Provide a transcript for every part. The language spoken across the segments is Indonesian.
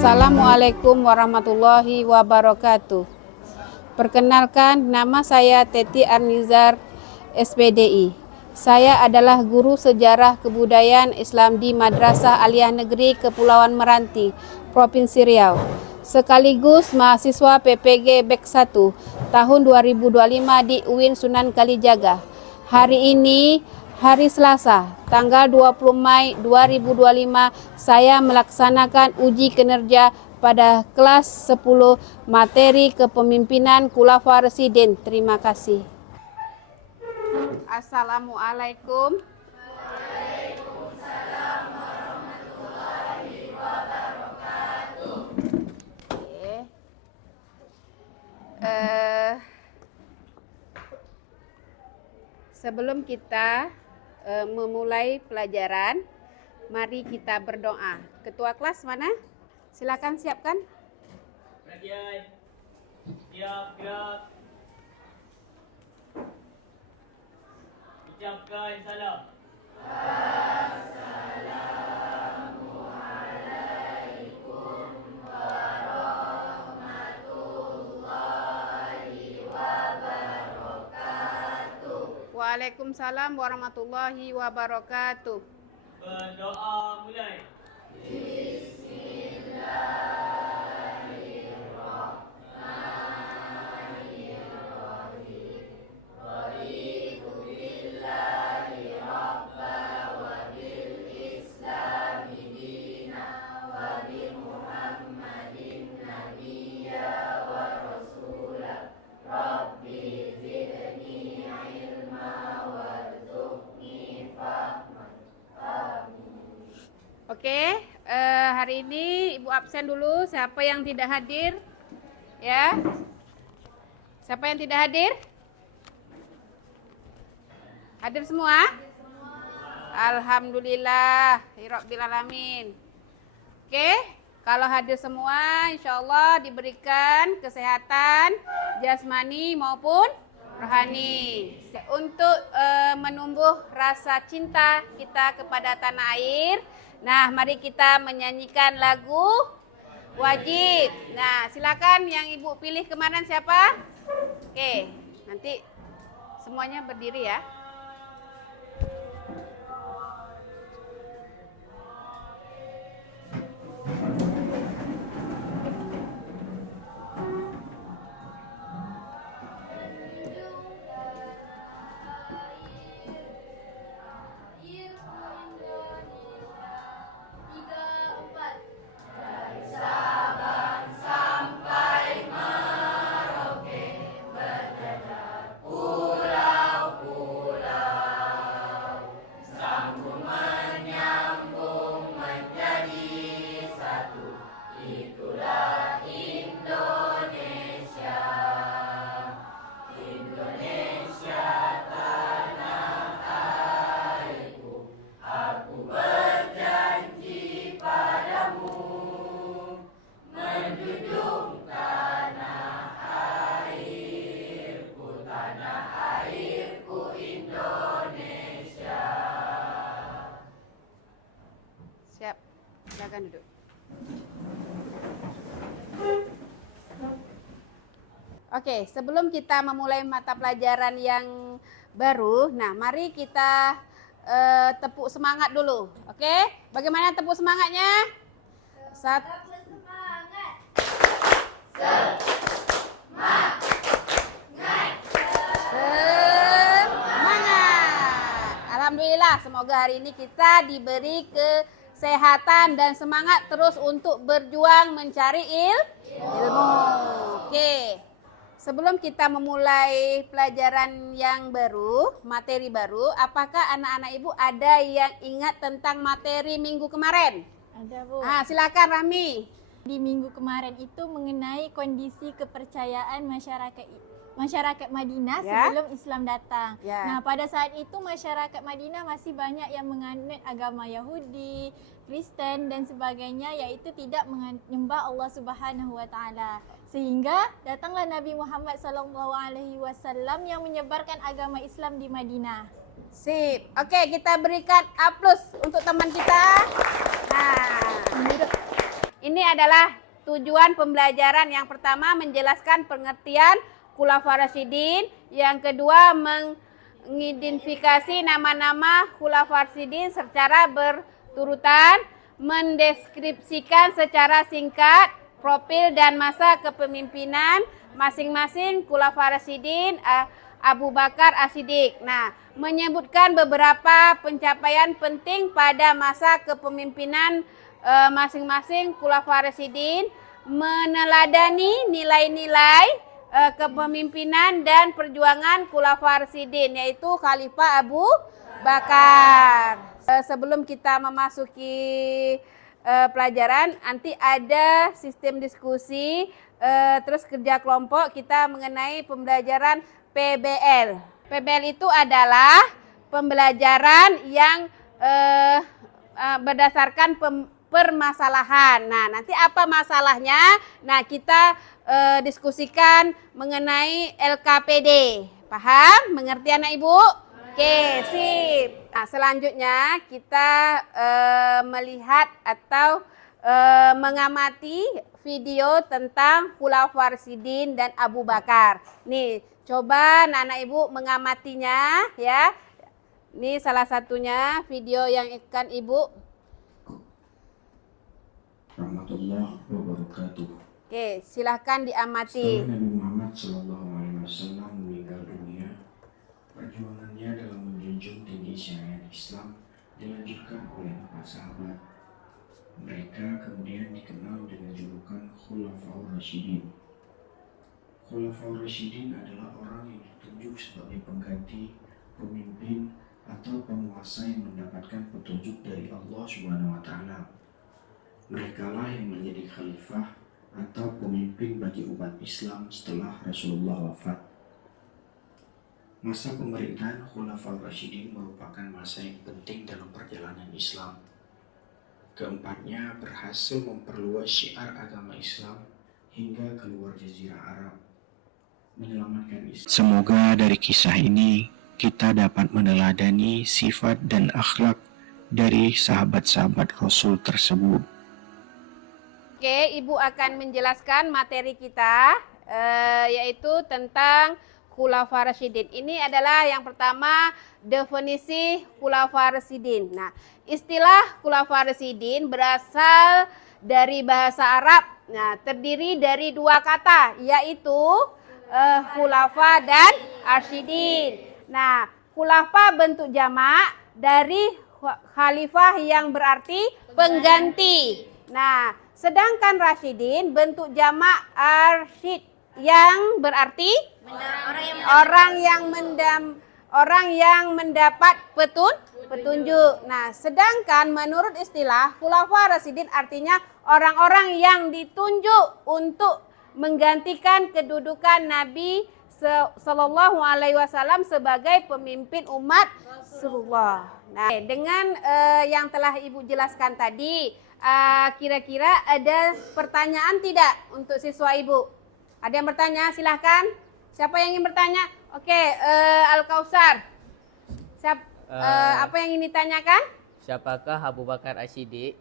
Assalamualaikum warahmatullahi wabarakatuh. Perkenalkan, nama saya Teti Arnizar, SPDI. Saya adalah guru sejarah kebudayaan Islam di Madrasah Aliyah Negeri Kepulauan Meranti, Provinsi Riau. Sekaligus mahasiswa PPG BEK 1 tahun 2025 di UIN Sunan Kalijaga. Hari ini, hari Selasa, tanggal 20 Mei 2025, saya melaksanakan uji kinerja pada kelas 10 materi kepemimpinan Khulafaur Rasyidin. Terima kasih. Assalamualaikum. Waalaikumsalam warahmatullahi wabarakatuh. Sebelum kita memulai pelajaran, mari kita berdoa. Ketua kelas mana? Silakan siapkan. Perhatian. Siap. Ucapkan salam. Assalamualaikum warahmatullahi wabarakatuh. Waalaikumsalam warahmatullahi wabarakatuh. Berdoa mulai. Oke, hari ini Ibu absen dulu. Siapa yang tidak hadir? Ya. Siapa yang tidak hadir? Hadir semua? Alhamdulillah, Rabbil alamin. Oke, kalau hadir semua, insya Allah diberikan kesehatan jasmani maupun rohani untuk menumbuh rasa cinta kita kepada tanah air. Nah, mari kita menyanyikan lagu wajib. Nah, silakan yang Ibu pilih kemarin siapa? Oke, nanti semuanya berdiri ya. Siap, silakan duduk. Oke, sebelum kita memulai mata pelajaran yang baru, nah mari kita tepuk semangat dulu. Oke, bagaimana tepuk semangatnya? Semangat. Alhamdulillah, semoga hari ini kita diberi kesehatan dan semangat terus untuk berjuang mencari ilmu. Oke. Sebelum kita memulai pelajaran yang baru, materi baru, apakah anak-anak Ibu ada yang ingat tentang materi minggu kemarin? Ada, Bu. Silakan Rami. Di minggu kemarin itu mengenai kondisi kepercayaan masyarakat Madinah sebelum Islam datang. Nah, pada saat itu masyarakat Madinah masih banyak yang menganut agama Yahudi, Kristen dan sebagainya, yaitu tidak menyembah Allah Subhanahu wa taala. Sehingga datanglah Nabi Muhammad SAW yang menyebarkan agama Islam di Madinah. Sip. Oke, kita berikan aplaus untuk teman kita. Nah, ini adalah tujuan pembelajaran. Yang pertama menjelaskan pengertian Khulafaur Rasyidin, yang kedua mengidentifikasi nama-nama Khulafaur Rasyidin secara berturutan, mendeskripsikan secara singkat profil dan masa kepemimpinan masing-masing Khulafaur Rasyidin Abu Bakar As-Siddiq. Nah, menyebutkan beberapa pencapaian penting pada masa kepemimpinan masing-masing Khulafaur Rasyidin, meneladani nilai-nilai kepemimpinan dan perjuangan Khulafaur Rasyidin, yaitu Khalifah Abu Bakar. Sebelum kita memasuki pelajaran, nanti ada sistem diskusi, terus kerja kelompok kita mengenai pembelajaran PBL. PBL itu adalah pembelajaran yang berdasarkan permasalahan. Nah, nanti apa masalahnya? Nah, kita diskusikan mengenai LKPD. Paham? Mengerti anak ibu? Oke, sip. Nah, selanjutnya kita melihat atau mengamati video tentang Khulafaur Rasyidin dan Abu Bakar. Nih, coba anak-anak ibu mengamatinya ya. Ini salah satunya video yang akan ibu. Rahmatullah wabarakatuh. Oke, silahkan diamati. Setelah Nabi Muhammad SAW meninggal dunia, perjuangannya dalam menjunjung tinggi syariat Islam dilanjutkan oleh 4 sahabat. Mereka kemudian dikenal dengan julukan Khulafaur Rasyidin. Khulafaur Rasyidin adalah orang yang ditunjuk sebagai pengganti, pemimpin, atau penguasa yang mendapatkan petunjuk dari Allah Subhanahu wa Ta'ala. Merekalah yang menjadi khalifah atau pemimpin bagi umat Islam setelah Rasulullah wafat. Masa pemerintahan Khulafaur Rasyidin merupakan masa yang penting dalam perjalanan Islam. Keempatnya berhasil memperluas syiar agama Islam hingga keluar jazirah Arab, menyelamatkan Islam. Semoga dari kisah ini kita dapat meneladani sifat dan akhlak dari sahabat-sahabat Rasul tersebut. Oke, Ibu akan menjelaskan materi kita, yaitu tentang Khulafaur Rasyidin. Ini adalah yang pertama, definisi Khulafaur Rasyidin. Nah, istilah Khulafaur Rasyidin berasal dari bahasa Arab. Nah, terdiri dari 2 kata, yaitu khulafa dan arsyidin. Nah, khulafa bentuk jamak dari khalifah yang berarti pengganti. Nah, sedangkan rasyidin bentuk jamak arsyid yang berarti orang yang mendapat petunjuk. Nah, sedangkan menurut istilah Khulafaur Rasyidin artinya orang-orang yang ditunjuk untuk menggantikan kedudukan Nabi Sallallahu Alaihi Wasallam sebagai pemimpin umat Rasulullah. Nah, dengan yang telah Ibu jelaskan tadi, kira-kira ada pertanyaan tidak untuk siswa Ibu? Ada yang bertanya? Silahkan. Siapa yang ingin bertanya? Oke, Al-Kausar. Apa yang ingin ditanyakan? Siapakah Abu Bakar As-Siddiq?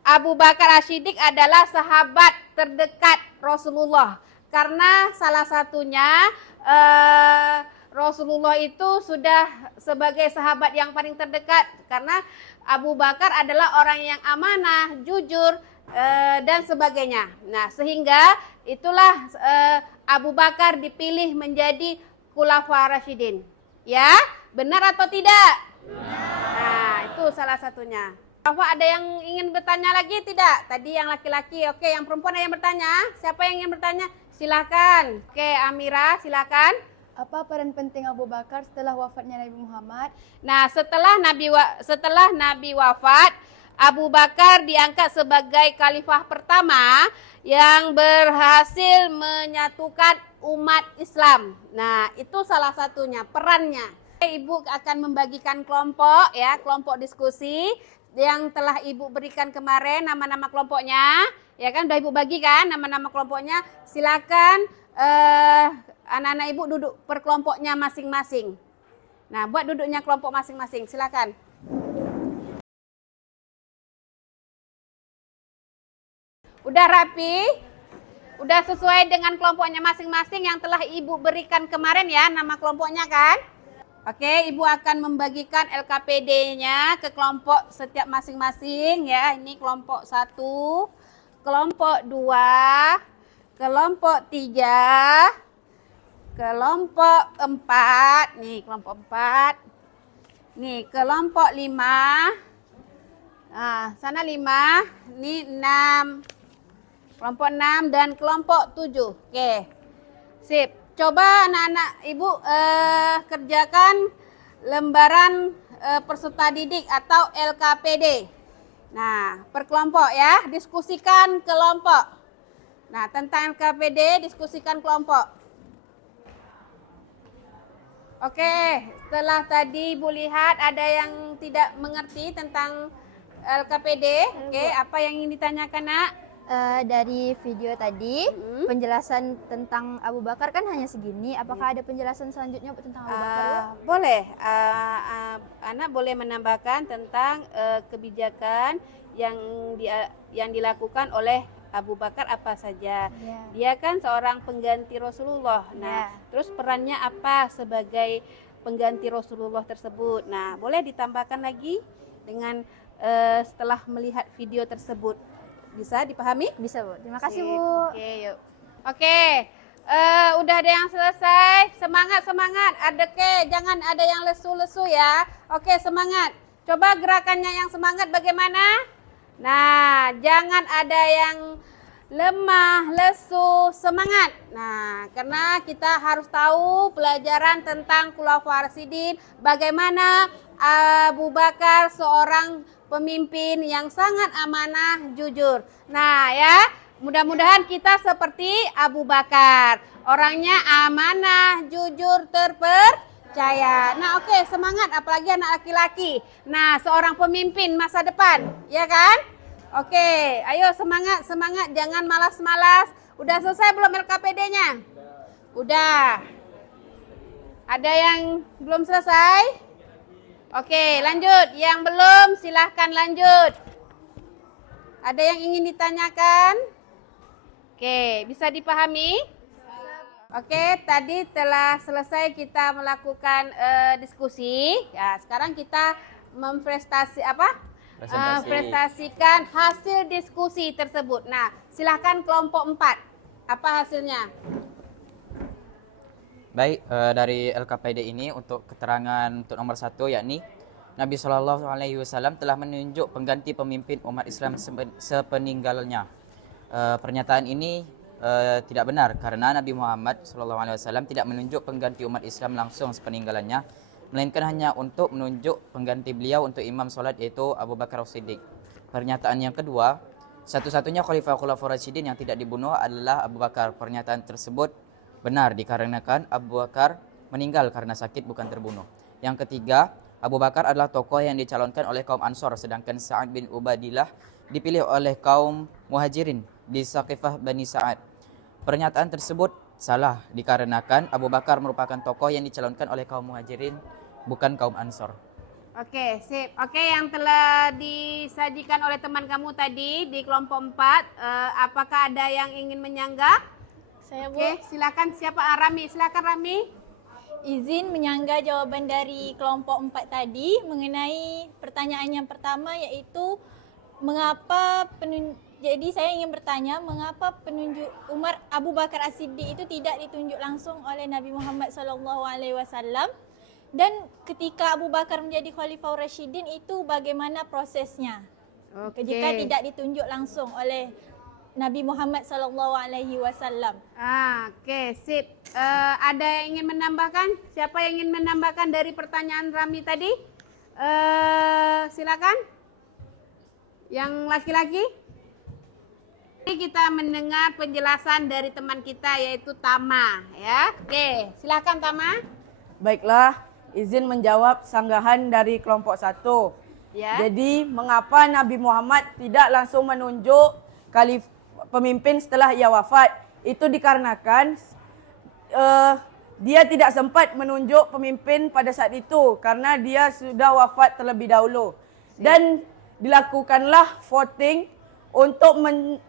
Abu Bakar As-Siddiq adalah sahabat terdekat Rasulullah. Karena salah satunya Rasulullah itu sudah sebagai sahabat yang paling terdekat. Karena Abu Bakar adalah orang yang amanah, jujur, dan sebagainya. Nah, sehingga itulah Abu Bakar dipilih menjadi Khulafaur Rasyidin. Ya, benar atau tidak? Nah, itu salah satunya. Apa ada yang ingin bertanya lagi tidak? Tadi yang laki-laki, oke. Yang perempuan ada yang bertanya? Siapa yang ingin bertanya? Silakan. Oke, Amira, silakan. Apa peran penting Abu Bakar setelah wafatnya Nabi Muhammad? Nah, setelah Nabi wafat, Abu Bakar diangkat sebagai khalifah pertama yang berhasil menyatukan umat Islam. Nah, itu salah satunya perannya. Ibu akan membagikan kelompok ya, kelompok diskusi yang telah Ibu berikan kemarin nama-nama kelompoknya. Ya kan, udah Ibu bagikan nama-nama kelompoknya. Silakan anak-anak Ibu duduk per kelompoknya masing-masing. Nah, buat duduknya kelompok masing-masing. Silakan. Udah rapi? Udah sesuai dengan kelompoknya masing-masing yang telah Ibu berikan kemarin ya, nama kelompoknya kan? Oke, Ibu akan membagikan LKPD-nya ke kelompok setiap masing-masing ya. Ini kelompok 1, kelompok 2, kelompok 3, kelompok 4. Nih, kelompok 4. Nih, kelompok 5. Nah, sana 5, ini 6. Kelompok 6 dan kelompok 7. Oke. Sip. Coba anak-anak Ibu kerjakan lembaran peserta didik atau LKPD. Nah, per kelompok ya, diskusikan kelompok. Nah, tentang LKPD diskusikan kelompok. Oke, setelah tadi Ibu lihat ada yang tidak mengerti tentang LKPD. Oke, apa yang ingin ditanyakan, Nak? Dari video tadi, penjelasan tentang Abu Bakar kan hanya segini. Apakah ada penjelasan selanjutnya tentang Abu Bakar? Boleh, anak boleh menambahkan tentang kebijakan yang dilakukan oleh Abu Bakar apa saja. Dia kan seorang pengganti Rasulullah. Nah, terus perannya apa sebagai pengganti Rasulullah tersebut? Nah, boleh ditambahkan lagi dengan setelah melihat video tersebut. Bisa dipahami? Bisa, Bu. Terima kasih, Sip. Bu. Oke, yuk. Oke, udah ada yang selesai. Semangat, semangat. Jangan ada yang lesu-lesu ya. Oke, semangat. Coba gerakannya yang semangat bagaimana? Nah, jangan ada yang lemah, lesu, semangat. Nah, karena kita harus tahu pelajaran tentang Khulafaur Rasyidin, bagaimana Abu Bakar seorang pemimpin yang sangat amanah, jujur. Nah ya, mudah-mudahan kita seperti Abu Bakar. Orangnya amanah, jujur, terpercaya. Nah oke, semangat apalagi anak laki-laki. Nah seorang pemimpin masa depan, ya kan? Oke, ayo semangat, semangat. Jangan malas-malas. Udah selesai belum LKPD-nya? Udah. Ada yang belum selesai? Oke, lanjut. Yang belum, silahkan lanjut. Ada yang ingin ditanyakan? Oke, bisa dipahami? Oke, tadi telah selesai kita melakukan diskusi. Ya, sekarang kita prestasikan hasil diskusi tersebut. Nah, silahkan kelompok 4. Apa hasilnya? Baik, dari LKPD ini untuk keterangan untuk nomor 1 yakni Nabi SAW telah menunjuk pengganti pemimpin umat Islam sepeninggalnya. Pernyataan ini tidak benar karena Nabi Muhammad SAW tidak menunjuk pengganti umat Islam langsung sepeninggalannya, melainkan hanya untuk menunjuk pengganti beliau untuk imam solat yaitu Abu Bakar As-Siddiq. Pernyataan yang kedua, satu-satunya Khalifah Khulafaur Rasyidin yang tidak dibunuh adalah Abu Bakar. Pernyataan tersebut benar dikarenakan Abu Bakar meninggal karena sakit bukan terbunuh. Yang ketiga, Abu Bakar adalah tokoh yang dicalonkan oleh kaum Ansor, sedangkan Sa'ad bin Ubadillah dipilih oleh kaum Muhajirin di Saqifah Bani Sa'ad. Pernyataan tersebut salah dikarenakan Abu Bakar merupakan tokoh yang dicalonkan oleh kaum Muhajirin, bukan kaum Ansor. Oke, sip. Oke, yang telah disajikan oleh teman kamu tadi di kelompok 4, apakah ada yang ingin menyanggah? Saya, Bu. Oke, silakan. Siapa? Rami, silakan Rami. Izin menyanggah jawaban dari kelompok 4 tadi mengenai pertanyaan yang pertama, yaitu jadi saya ingin bertanya mengapa penunjuk Umar Abu Bakar As-Siddiq itu tidak ditunjuk langsung oleh Nabi Muhammad SAW, dan ketika Abu Bakar menjadi Khalifah Rasyidin itu bagaimana prosesnya? Jika tidak ditunjuk langsung oleh Nabi Muhammad SAW. Oke, sip. Ada yang ingin menambahkan? Siapa yang ingin menambahkan dari pertanyaan Rami tadi? Silakan. Yang laki-laki? Ini kita mendengar penjelasan dari teman kita yaitu Tama, ya. Oke, silakan Tama. Baiklah, izin menjawab sanggahan dari kelompok 1. Ya. Jadi, mengapa Nabi Muhammad tidak langsung menunjuk pemimpin setelah ia wafat? Itu dikarenakan dia tidak sempat menunjuk pemimpin pada saat itu karena dia sudah wafat terlebih dahulu. Dan dilakukanlah voting untuk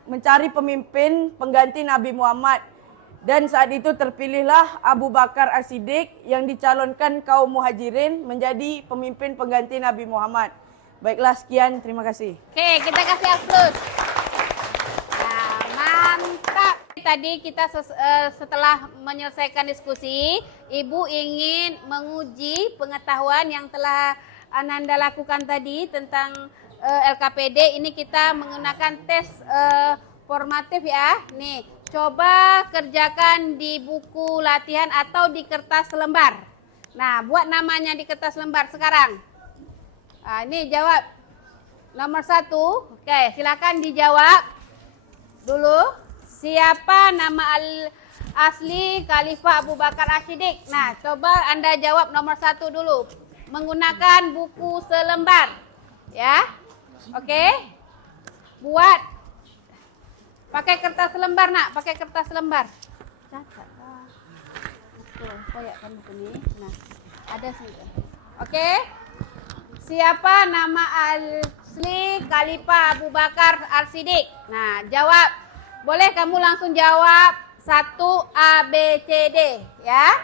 mencari pemimpin pengganti Nabi Muhammad. Dan saat itu terpilihlah Abu Bakar As-Siddiq yang dicalonkan kaum muhajirin menjadi pemimpin pengganti Nabi Muhammad. Baiklah, sekian. Terima kasih. Oke, kita kasih aplaus. Nah, mantap. Tadi kita setelah menyelesaikan diskusi, Ibu ingin menguji pengetahuan yang telah Ananda lakukan tadi tentang LKPD. Ini kita menggunakan tes formatif ya. Nih, coba kerjakan di buku latihan atau di kertas lembar. Nah, buat namanya di kertas lembar sekarang. Nah, ini jawab nomor 1. Oke, silakan dijawab dulu. Siapa nama asli Khalifah Abu Bakar As-Siddiq? Nah, coba Anda jawab nomor 1 dulu. Menggunakan buku selembar. Ya. Oke. Buat pakai kertas lembar, Nak. Pakai kertas lembar. Catat. Tuh, koyakkan buku ini. Nah, ada sih. Oke. Siapa nama asli Khalifah Abu Bakar As-Siddiq? Nah, jawab. Boleh kamu langsung jawab 1 A, B, C, D. Ya.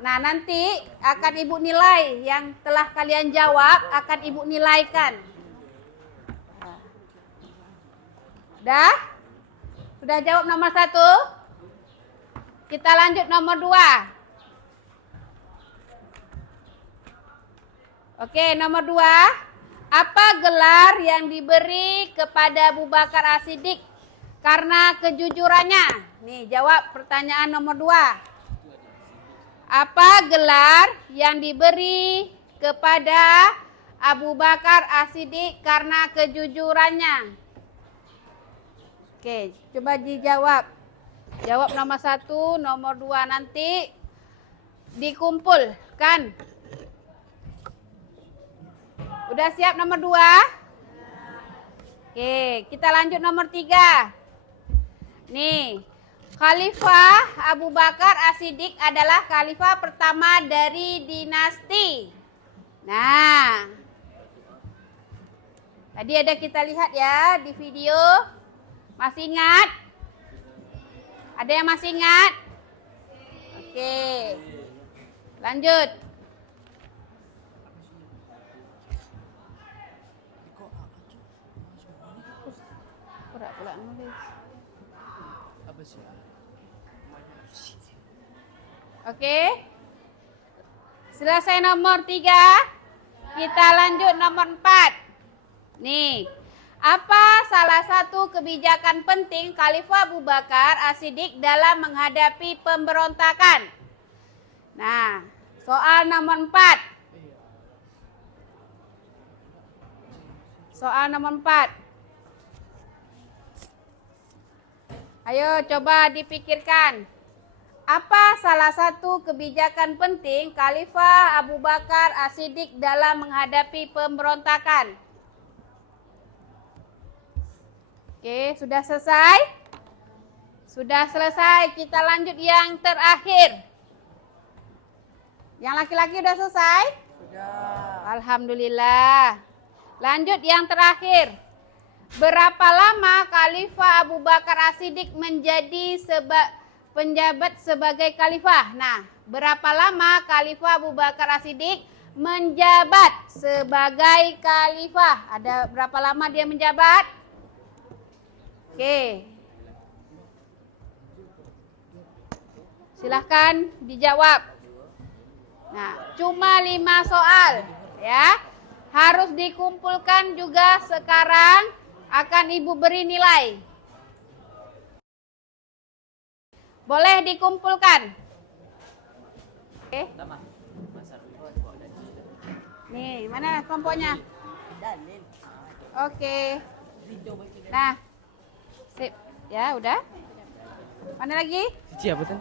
Nah, nanti akan Ibu nilai. Yang telah kalian jawab akan Ibu nilaikan. Udah? Sudah jawab nomor 1? Kita lanjut nomor 2. Oke, nomor 2. Apa gelar yang diberi kepada Abu Bakar As-Siddiq karena kejujurannya? Nih, jawab pertanyaan nomor 2. Apa gelar yang diberi kepada Abu Bakar As-Siddiq karena kejujurannya? Oke, coba dijawab. Jawab nomor 1, nomor 2 nanti dikumpulkan. Udah siap nomor 2? Oke, kita lanjut nomor 3. Nih, Khalifah Abu Bakar As-Siddiq adalah khalifah pertama dari dinasti. Nah, tadi ada kita lihat ya di video. Masih ingat? Ada yang masih ingat? Oke, lanjut. Pura-pura nulis. Oke. Selesai nomor 3. Kita lanjut nomor 4. Nih. Apa salah satu kebijakan penting Khalifah Abu Bakar As-Siddiq dalam menghadapi pemberontakan? Nah, soal nomor 4. Soal nomor 4. Ayo coba dipikirkan. Apa salah satu kebijakan penting Khalifah Abu Bakar As-Siddiq dalam menghadapi pemberontakan? Oke, sudah selesai? Sudah selesai. Kita lanjut yang terakhir. Yang laki-laki sudah selesai? Sudah. Alhamdulillah. Lanjut yang terakhir. Berapa lama Khalifah Abu Bakar As-Siddiq menjadi penjabat sebagai khalifah? Nah, berapa lama Khalifah Abu Bakar As-Siddiq menjabat sebagai khalifah? Ada berapa lama dia menjabat? Oke. Silahkan dijawab. Nah, cuma 5 soal ya. Harus dikumpulkan juga sekarang, akan Ibu beri nilai. Boleh dikumpulkan. Oke. Nih, mana kelompoknya? Oke. Nah, sip. Ya, udah. Mana lagi? Cici apa San?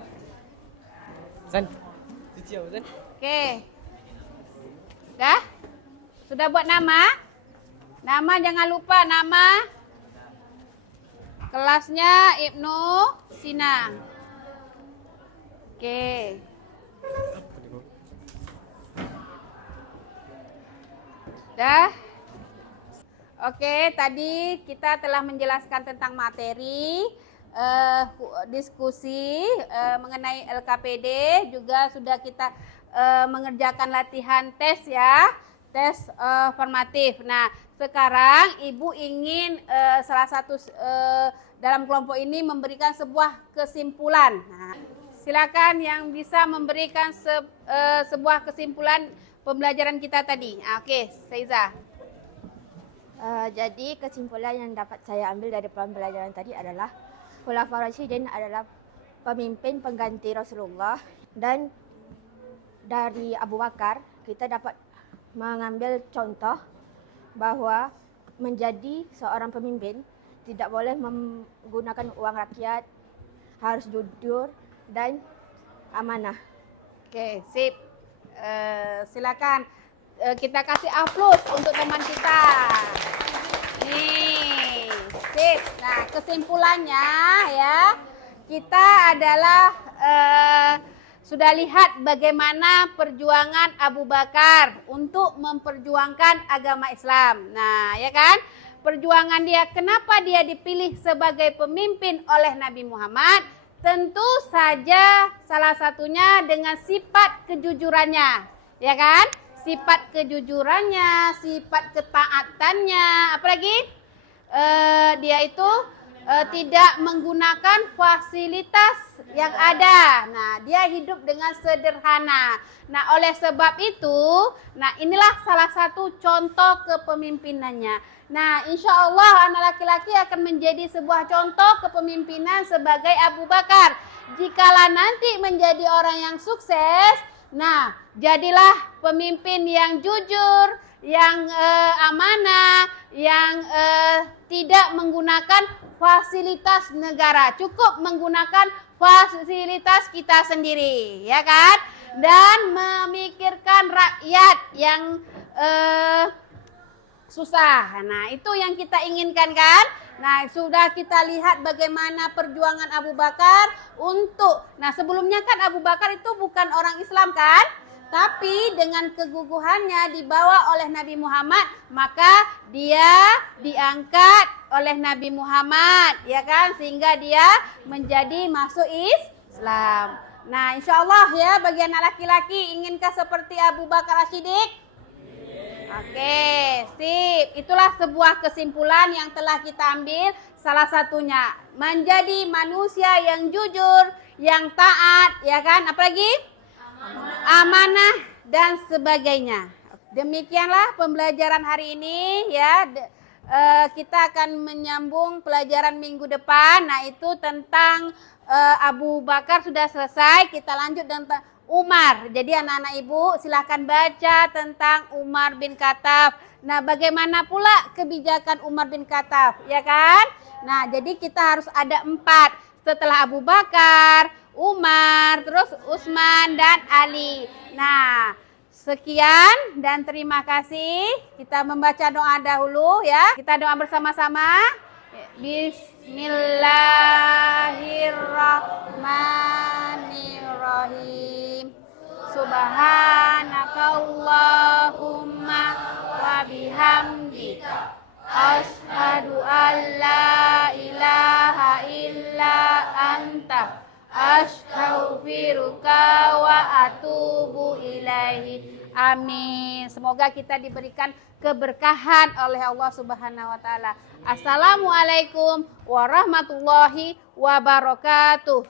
San, cici apa San? Oke. Udah? Sudah buat nama? Nama jangan lupa nama kelasnya Ibnu Sina. Oke. Dah. Oke, tadi kita telah menjelaskan tentang materi, diskusi mengenai LKPD, juga sudah kita mengerjakan latihan tes ya, tes formatif. Nah, sekarang Ibu ingin salah satu dalam kelompok ini memberikan sebuah kesimpulan. Nah, silakan yang bisa memberikan sebuah kesimpulan pembelajaran kita tadi. Oke, Seiza. Jadi kesimpulan yang dapat saya ambil dari pembelajaran tadi adalah Khulafaur Rasyidin adalah pemimpin pengganti Rasulullah, dan dari Abu Bakar kita dapat mengambil contoh bahwa menjadi seorang pemimpin tidak boleh menggunakan uang rakyat, harus jujur dan amanah. Oke, sip. Silakan kita kasih aplaus untuk teman kita. Nih, sip. Nah, kesimpulannya ya, kita adalah sudah lihat bagaimana perjuangan Abu Bakar untuk memperjuangkan agama Islam. Nah, ya kan? Perjuangan dia, kenapa dia dipilih sebagai pemimpin oleh Nabi Muhammad? Tentu saja salah satunya dengan sifat kejujurannya, ya kan? Sifat kejujurannya, sifat ketaatannya, apalagi dia itu tidak menggunakan fasilitas yang ada. Nah, dia hidup dengan sederhana. Nah, oleh sebab itu, nah inilah salah satu contoh kepemimpinannya. Nah, insya Allah anak laki-laki akan menjadi sebuah contoh kepemimpinan sebagai Abu Bakar. Jikalau nanti menjadi orang yang sukses, nah jadilah pemimpin yang jujur, yang amanah, yang tidak menggunakan fasilitas negara, cukup menggunakan fasilitas kita sendiri, ya kan? Dan memikirkan rakyat yang susah. Nah, itu yang kita inginkan kan? Nah, sudah kita lihat bagaimana perjuangan Abu Bakar untuk, nah sebelumnya kan Abu Bakar itu bukan orang Islam kan? Tapi dengan keguguhannya dibawa oleh Nabi Muhammad, maka dia diangkat oleh Nabi Muhammad, ya kan? Sehingga dia menjadi masuk Islam. Nah, insya Allah ya, bagi anak laki-laki, inginkah seperti Abu Bakar As-Siddiq? Oke, sip. Itulah sebuah kesimpulan yang telah kita ambil. Salah satunya menjadi manusia yang jujur, yang taat, ya kan? Apalagi? Amanah dan sebagainya. Demikianlah pembelajaran hari ini ya. Kita akan menyambung pelajaran minggu depan. Nah, itu tentang Abu Bakar sudah selesai. Kita lanjut tentang Umar. Jadi anak-anak ibu silahkan baca tentang Umar bin Khattab. Nah, bagaimana pula kebijakan Umar bin Khattab, ya kan? Nah, jadi kita harus ada 4. Setelah Abu Bakar, Umar, terus Utsman dan Ali. Nah, sekian dan terima kasih. Kita membaca doa dahulu ya. Kita doa bersama-sama. Bismillahirrahmanirrahim. Subhanakallahumma wa bihamdika asyhadu an la ilaha illa anta astaghfiruka wa atubu ilaihi. Amin. Semoga kita diberikan keberkahan oleh Allah Subhanahu wa taala. Assalamualaikum warahmatullahi wabarakatuh.